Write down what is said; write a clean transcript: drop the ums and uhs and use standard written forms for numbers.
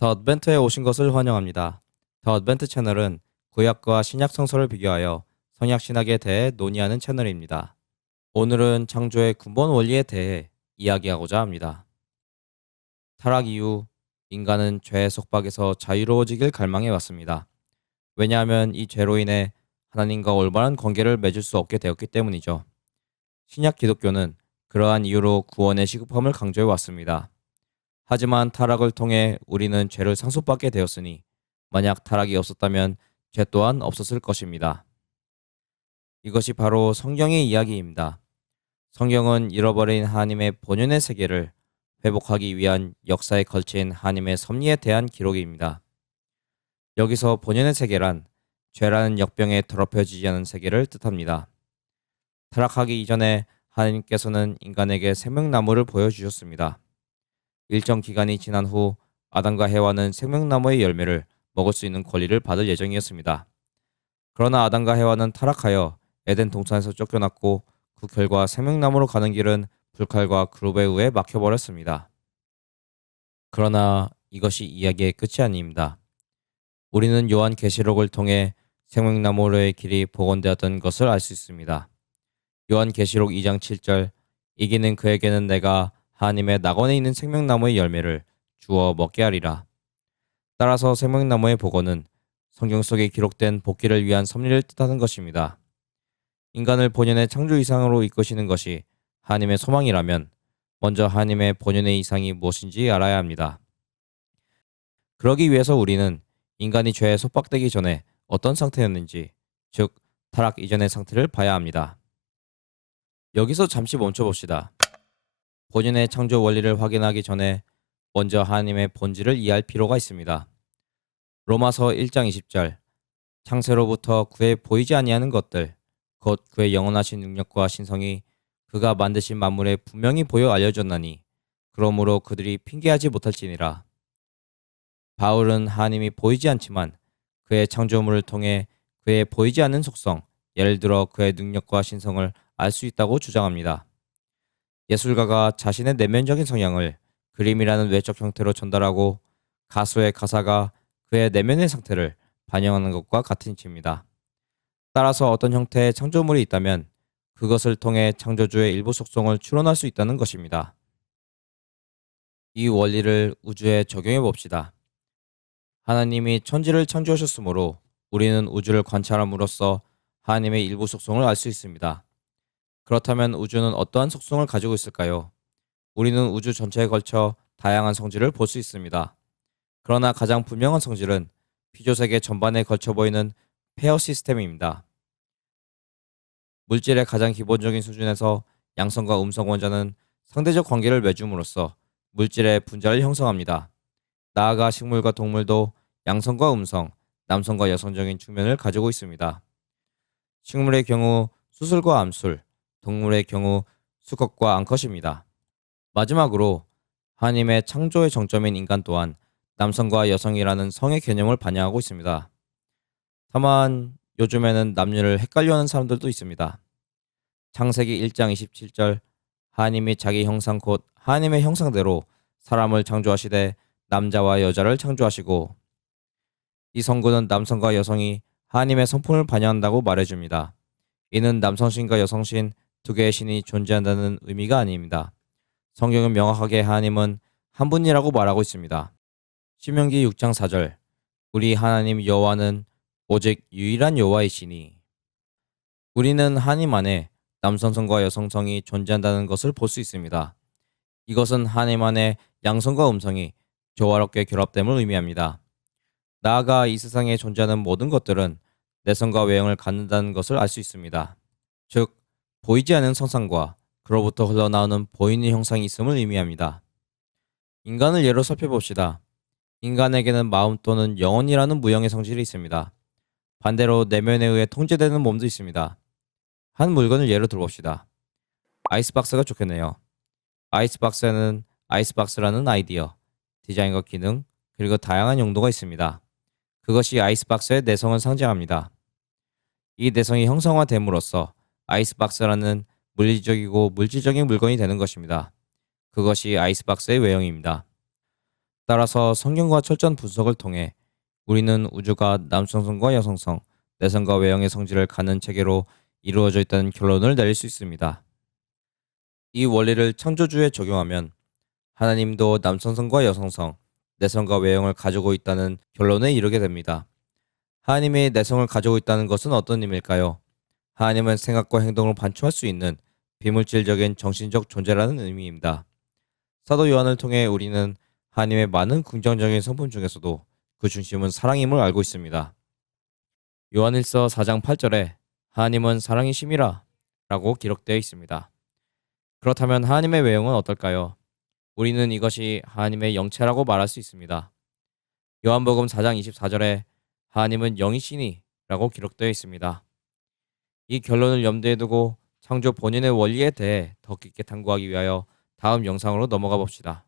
더 어드벤트에 오신 것을 환영합니다. 더 어드벤트 채널은 구약과 신약 성서를 비교하여 성약 신학에 대해 논의하는 채널입니다. 오늘은 창조의 근본 원리에 대해 이야기하고자 합니다. 타락 이후 인간은 죄의 속박에서 자유로워지길 갈망해 왔습니다. 왜냐하면 이 죄로 인해 하나님과 올바른 관계를 맺을 수 없게 되었기 때문이죠. 신약 기독교는 그러한 이유로 구원의 시급함을 강조해 왔습니다. 하지만 타락을 통해 우리는 죄를 상속받게 되었으니 만약 타락이 없었다면 죄 또한 없었을 것입니다. 이것이 바로 성경의 이야기입니다. 성경은 잃어버린 하나님의 본연의 세계를 회복하기 위한 역사에 걸친 하나님의 섭리에 대한 기록입니다. 여기서 본연의 세계란 죄라는 역병에 더럽혀지지 않은 세계를 뜻합니다. 타락하기 이전에 하나님께서는 인간에게 생명나무를 보여주셨습니다. 일정 기간이 지난 후 아담과 해와는 생명나무의 열매를 먹을 수 있는 권리를 받을 예정이었습니다. 그러나 아담과 해와는 타락하여 에덴 동산에서 쫓겨났고 그 결과 생명나무로 가는 길은 불칼과 그룹에 의해 막혀버렸습니다. 그러나 이것이 이야기의 끝이 아닙니다. 우리는 요한계시록을 통해 생명나무로의 길이 복원되었던 것을 알 수 있습니다. 요한계시록 2장 7절 이기는 그에게는 내가 하나님의 낙원에 있는 생명나무의 열매를 주어 먹게 하리라. 따라서 생명나무의 복원은 성경 속에 기록된 복귀를 위한 섭리를 뜻하는 것입니다. 인간을 본연의 창조 이상으로 이끄시는 것이 하나님의 소망이라면 먼저 하나님의 본연의 이상이 무엇인지 알아야 합니다. 그러기 위해서 우리는 인간이 죄에 속박되기 전에 어떤 상태였는지, 즉 타락 이전의 상태를 봐야 합니다. 여기서 잠시 멈춰봅시다. 본연의 창조 원리를 확인하기 전에 먼저 하나님의 본질을 이해할 필요가 있습니다. 로마서 1장 20절 창세로부터 그의 보이지 아니하는 것들 곧 그의 영원하신 능력과 신성이 그가 만드신 만물에 분명히 보여 알려졌나니 그러므로 그들이 핑계하지 못할지니라. 바울은 하나님이 보이지 않지만 그의 창조물을 통해 그의 보이지 않는 속성, 예를 들어 그의 능력과 신성을 알 수 있다고 주장합니다. 예술가가 자신의 내면적인 성향을 그림이라는 외적 형태로 전달하고 가수의 가사가 그의 내면의 상태를 반영하는 것과 같은 이치입니다. 따라서 어떤 형태의 창조물이 있다면 그것을 통해 창조주의 일부 속성을 추론할 수 있다는 것입니다. 이 원리를 우주에 적용해 봅시다. 하나님이 천지를 창조하셨으므로 우리는 우주를 관찰함으로써 하나님의 일부 속성을 알 수 있습니다. 그렇다면 우주는 어떠한 속성을 가지고 있을까요? 우리는 우주 전체에 걸쳐 다양한 성질을 볼 수 있습니다. 그러나 가장 분명한 성질은 피조세계 전반에 걸쳐 보이는 페어 시스템입니다. 물질의 가장 기본적인 수준에서 양성과 음성 원자는 상대적 관계를 맺음으로써 물질의 분자를 형성합니다. 나아가 식물과 동물도 양성과 음성, 남성과 여성적인 측면을 가지고 있습니다. 식물의 경우 수술과 암술, 동물의 경우 수컷과 암컷입니다. 마지막으로 하나님의 창조의 정점인 인간 또한 남성과 여성이라는 성의 개념을 반영하고 있습니다. 다만 요즘에는 남녀를 헷갈려하는 사람들도 있습니다. 창세기 1장 27절 하나님이 자기 형상 곧 하나님의 형상대로 사람을 창조하시되 남자와 여자를 창조하시고 이 성구는 남성과 여성이 하나님의 성품을 반영한다고 말해줍니다. 이는 남성신과 여성신 두 개의 신이 존재한다는 의미가 아닙니다. 성경은 명확하게 하나님은 한 분이라고 말하고 있습니다. 신명기 6장 4절 우리 하나님 여호와는 오직 유일한 여호와이시니 우리는 하나님 안에 남성성과 여성성이 존재한다는 것을 볼 수 있습니다. 이것은 하나님 안에 양성과 음성이 조화롭게 결합됨을 의미합니다. 나아가 이 세상에 존재하는 모든 것들은 내성과 외형을 갖는다는 것을 알 수 있습니다. 즉, 보이지 않는 성상과 그로부터 흘러나오는 보이는 형상이 있음을 의미합니다. 인간을 예로 살펴봅시다. 인간에게는 마음 또는 영혼이라는 무형의 성질이 있습니다. 반대로 내면에 의해 통제되는 몸도 있습니다. 한 물건을 예로 들어봅시다. 아이스박스가 좋겠네요. 아이스박스에는 아이스박스라는 아이디어, 디자인과 기능, 그리고 다양한 용도가 있습니다. 그것이 아이스박스의 내성을 상징합니다. 이 내성이 형성화됨으로써 아이스박스라는 물리적이고 물질적인 물건이 되는 것입니다. 그것이 아이스박스의 외형입니다. 따라서 성경과 철저한 분석을 통해 우리는 우주가 남성성과 여성성, 내성과 외형의 성질을 가는 체계로 이루어져 있다는 결론을 내릴 수 있습니다. 이 원리를 창조주에 적용하면 하나님도 남성성과 여성성, 내성과 외형을 가지고 있다는 결론에 이르게 됩니다. 하나님이 내성을 가지고 있다는 것은 어떤 의미일까요? 하나님은 생각과 행동을 반추할 수 있는 비물질적인 정신적 존재라는 의미입니다. 사도 요한을 통해 우리는 하나님의 많은 긍정적인 성품 중에서도 그 중심은 사랑임을 알고 있습니다. 요한일서 4장 8절에 하나님은 사랑이심이라 라고 기록되어 있습니다. 그렇다면 하나님의 외형은 어떨까요? 우리는 이것이 하나님의 영체라고 말할 수 있습니다. 요한복음 4장 24절에 하나님은 영이시니 라고 기록되어 있습니다. 이 결론을 염두에 두고 창조 본인의 원리에 대해 더 깊게 탐구하기 위하여 다음 영상으로 넘어가 봅시다.